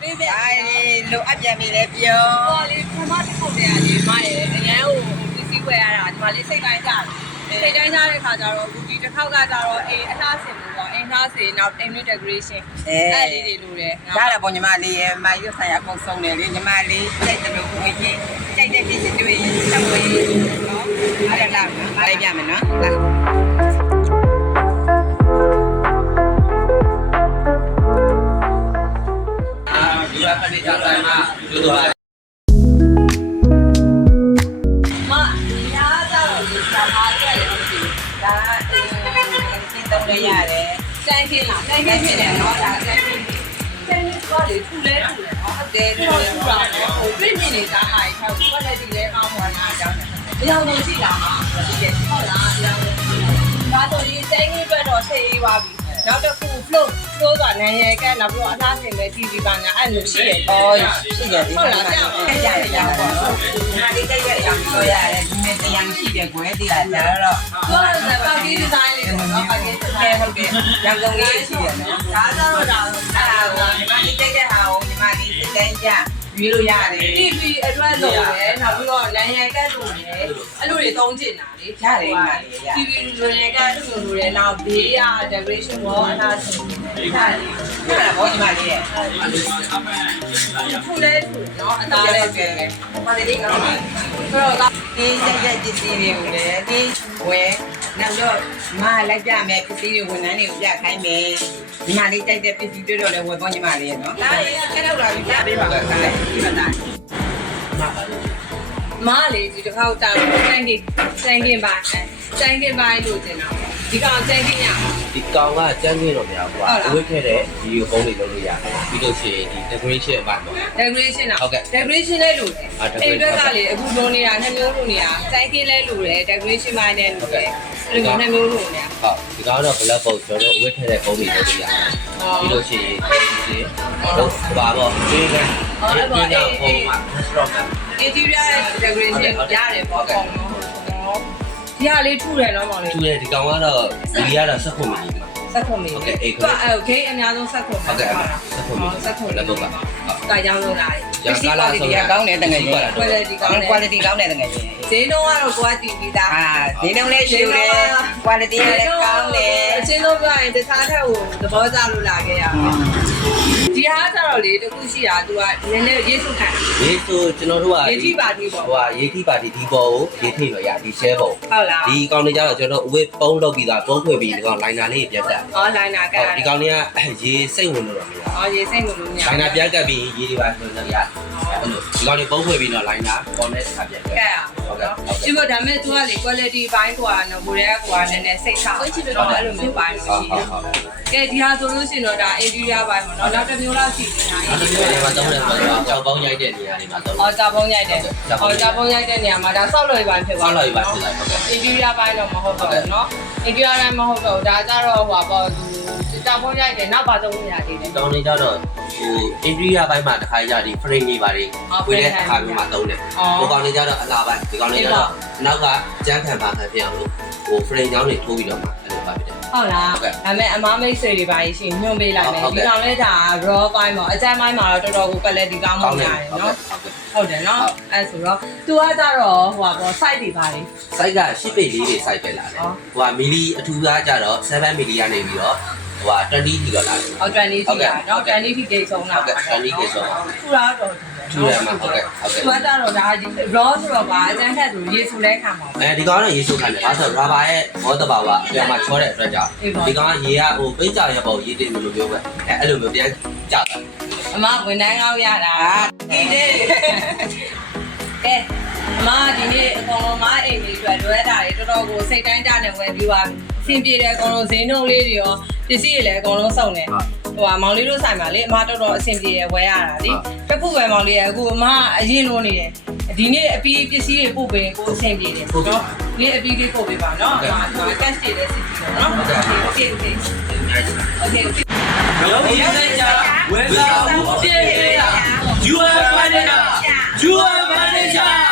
ပေးပဲလိုအပ်ပြန်ပြီလေပြောဟောလေခမတစ်ခုတည်းကလေမရဲ့အရန်ကိုပစ္စည်းဝယ်ရတာဒီမှာလေးစိတ်တိုင်းကြတယ်စိတ်တိုင်းကြတဲ့ခါကျတော့အခုဒီတစ်ခေါက်ကကြတော့အိမ်အထားစင်လို့ပေါ့အိမ်ထားစင်နောက်အိမ် decoration အဲ့လေးတွေလိုတယ်ရတာပေါ့ညီမလေးရဲ့မရွတ်ဆိုင်အကုန်ဆုံးတယ်လေညီမလေးစိတ်တလို့ဝင်ချင်းစိတ်တဲ့ပစ္စည်းတွေဆက်ဝယ်နော်အဲ့ဒါလိုက်ပြမယ်နော်လာဒီကနေ့ကြာတိုင်းမှာကျိုးတော့မရားတော့ဒီစာအားရတယ်ဒါဒီတော့လည်းရတယ်စမ်းခင်းလားစမ်းခင်းဖြစ်တယ်နော်ဒါစမ်းခင်းစမ်းခင်းတော့လေထူလဲထူတယ်နော်ဟုတ်တယ်ထူလဲထူတာနော်ဟိုပြင်းပြင်းနေတာဟာထောက်ကွက်လက်ဒီလဲအောင်းပေါ်လာအကြောင်းတယ်အကြောင်းလုံးရှိလာမှာဒီကဟုတ်လားအကြောင်းလုံးဒါဆိုဒီစမ်းခင်းအတွက်တော့ဆေးရေးပါပြီနောက်တစ်ခု flow ကနိုင်ရကဲနောက်ပြီးတော့အလားစင်ပဲ TV ပါညာအဲ့လိုရှိတယ်။အော်ရှိတယ်ဒီမှာကြာပေါ့နော်။ငါလေးကြိုက်တဲ့အကြောင်းပြောရတယ်ဒီနေ့တရားရှိတယ်ကွယ်ဒီကကြာတော့ပြောရတဲ့ပါတီဒီဇိုင်းလေးပေါ့နော်ပါတီဒီဇိုင်းဟုတ်တယ်။ရန်ကုန်လေးရှိတယ်နော်။ဒါတော့အဲ့ဒါကိုညီမလေးကြိုက်တဲ့ဟာကိုညီမလေးစတဲ့ကြရွေးလို့ရတယ်။ TV အတွက်လို့ရတယ်နောက်ပြီးတော့နိုင်ရကဲလို့ရတယ်အဲ့လိုတွေသုံးကျင်တာလေ။ရတယ်ညီမလေးရ။ TV လိုရကဲလို့လိုရတယ်နောက်ဘေးရ decoration ဘောအလားစင်ဒါလေးအဲ့ဒါဘောညီမလေးရဲ့ဖူလဲထူနော်အသားလဲကျဲဘာလဲဒီကောင်ဆိုတော့ဒီတဲ့ပစ္စည်းတွေကိုလည်းဒီဝယ်နောက်တော့မလိုက်ကြမယ်ပစ္စည်းတွေဝန်ထမ်းတွေကိုပြခိုင်းမယ်ညီမလေးတိုက်တဲ့ပစ္စည်းတွေတော့လည်းဝယ်ပေါ့ညီမလေးရဲ့နော်ဒါလေးကဲတော့လာပြီပြပေးပါမယ်ဆက်ဒီမှာဒါမလေးဒီတစ်ခါတောင်းစမ်းကင်ပိုင်းလို့တင်တော့ဒီကောင်စမ်းကင်ရဒီကောင်ကကျန်းကျင်တော့မရဘူးကွာဝစ်ခဲ့တဲ့ဒီကိုပုံးလေးလုပ်လို့ရတယ်ပြီးလို့ရှိရင်ဒီ decoration အပိုင်းပေါ့ decoration လား decoration လဲလို့တယ်အိမ်အတွက်ကလေအခုလုံးနေတာနှစ်မျိုးလို့နေတာစိုက်ကင်းလဲလို့တယ် decoration ပိုင်းနဲ့လို့တယ်အဲ့လိုနှစ်မျိုးလို့နေတာဟုတ်ဒီကောင်တော့ black box ကျွန်တော်တို့ဝစ်ခဲ့တဲ့ပုံးလေးလုပ်လို့ရတယ်ပြီးလို့ရှိရင်ဒီတော့ဘာပေါ့ဒီကပုံးမှာ strong interior decoration ရတယ်ပေါ့ကောင်းတော့ဒီဟာလေးထူတယ်နော်မောင်လေးထူတယ်ဒီကောင်ကတော့ဒီကတော့ဆက်ခုမကြီးဆက်ခုမကြီးဟုတ်ကဲ့အဲ့ဂိမ်းအများဆုံးဆက်ခုဟုတ်ကဲ့ဆက်ခုလက်တော့ကဒါကြောင့်လို့လာတယ်ကာလာဆိုရကောင်းတယ်တကယ်ကြီး quality ကောင်းတယ် quality ကောင်းတယ်တကယ်ကြီးဈေးနှုန်းကတော့ကိုကတည်ပြီးသားဈေးနှုန်းလည်းရှိတယ် quality လည်းကောင်းတယ်အချင်းတို့ပြောရင်တခြားထက်ကိုသဘောကျလို့လာခဲ့ရအောင်ဒီဟာကျတော့လေတခုရှိတာ तू ကနည်းနည်းရေးစုခံရေးစုကျွန်တော်တို့ကရေးထိပါတီပေါ့ဟိုကရေးထိပါတီဒီပေါ်ကိုရေးထိလို့ရဒီ share ပုံဟုတ်လားဒီကောင်တွေကျတော့ကျွန်တော်အဝေးပုံးလုပ်ပြီးသားပုံးဖွေပြီးဒီကောင် liner လေးပြတ်တက်liner ကဒီကောင်တွေကရေးစိတ်ဝင်လို့တော့မရရေးစိတ်ဝင်လို့မရ liner ပြတ်တက်ပြီးရေးတွေပါဆိုတော့ရအဲ့လိုဒီကောင်တွေပုံးဖွေပြီးတော့ liner comment ထားပြတ်တယ်ဟုတ်ကဲ့ဒီလိုဒါမဲ့ तू ကလေ quality ဘိုင်းကွာနော်ကိုရဲကွာနည်းနည်းစိတ်ချအဲ့လိုမျိုးပိုင်းလို့ရှိတယ်ကဲဒီဟာဆိုလို့ရှိရင်တော့ဒါ interior ဘိုင်းပေါ့နော်နောက်တစ်မျိုးလောက်ရှိနေတာဒီမှာတော့လည်းကြောက်ပေါင်းရိုက်တဲ့နေရာတွေမှာတော့ကြောက်ပေါင်းရိုက်တဲ့ကြောက်ပေါင်းရိုက်တဲ့နေရာမှာဒါဆောက်လို့ပိုင်းဖြစ်သွားဆောက်လို့ပိုင်းဖြစ်သွားဟုတ်ကဲ့ interior ဘိုင်းတော့မဟုတ်တော့ဘူးနော် interior ဘိုင်းမဟုတ်တော့ဒါကြတော့ဟိုပေါ့ကြောက်ပေါင်းရိုက်တယ်နောက်ပါသုံးနေရသေးတယ်တောင်းနေကြတော့ဟို interior ဘိုင်းမှာတစ်ခါကြဒီ frame တွေပါတွေဝေးတဲ့အခါမျိုးမှာသုံးတယ်ဟိုကောင်တွေကြတော့အလားပိုင်းဒီကောင်တွေကြတော့နောက်ကကျန်းခံပါခံပြအောင်လို့ဟို frame ကြောင်းတွေထိုးပြီးတော့မှအဲ့လိုပါဖြစ်တယ်ဟုတ်လားဒါပေမဲ့အမားမိတ်ဆွေတွေပါရှိညွှန်ပေးလိုက်မယ်ဒီကောင်လေးဒါ raw ပိုင်းပေါ့အကြမ်းပိုင်းမှာတော့တော်တော်ကို quality ကောင်းမှရတယ်နော်ဟုတ်တယ်နော်အဲ့ဆိုတော့ तू ကကြတော့ဟိုပါပေါ့ site တွေပါလေ site က10ပေလေးတွေ site ပဲလာတယ်ဟိုကမီလီအထူးသားကြတော့7မီလီကနေပြီးတော့ဟိုက20ထိတော့လာတယ်ဟုတ်20ထိတာနော်20ထိဂိတ်ဆုံးလာဟုတ်ကဲ့20ဂိတ်ဆုံးထူတာတော့ထူရမှာဟုတ်ကဲ့သူကကြတော့ဒါ raw ဆိုတော့ပါအကျန်းထက်ဆိုရေဆူလဲခံပါဘူးဒီကောင်ကတော့ရေဆူခံတယ်အဲဆို rubber ရဲ့ဘောတဘာဝအပြန်မှာချောတဲ့အတွက်ကြောင့်ဒီကောင်ကရေကဟိုပိတ်ကြရပေါ့ရေတင်လို့ပြောပဲအဲ့လိုမျိုးပြန်ကြတာအမဝန်ထမ်းကောင်းရတာဒီနေ့ကဲအမဒီနေ့အကောင်လုံးမအိမ်ကြီးအတွက်လွဲတာတွေတော်တော်ကိုစိတ်တိုင်းကြနေဝယ်ပြီးသွားအဆင်ပြေတယ်အကောင်လုံးဈေးနှုန်းလေးတွေရောပစ္စည်းတွေလည်းအကောင်လုံးစုံတယ်ဟိုမောင်လေးတို့ဆိုင်မှာလေအမတော်တော်အဆင်ပြေရဝယ်ရတာလေတစ်ခုပဲမောင်လေးရအခုအမအရင်လုံးနေတယ်ဒီနေ့အပီးပစ္စည်းတွေပို့ပေးကိုအဆင်ပြေတယ်နော်ဒီအပီးလေးပို့ပေးပါနော်အမကကတ်တွေလည်းစစ်ပြီးတော့နော်โอเคโอเค有一在家，为啥不见面呀？You are my nigga, you are my nigga。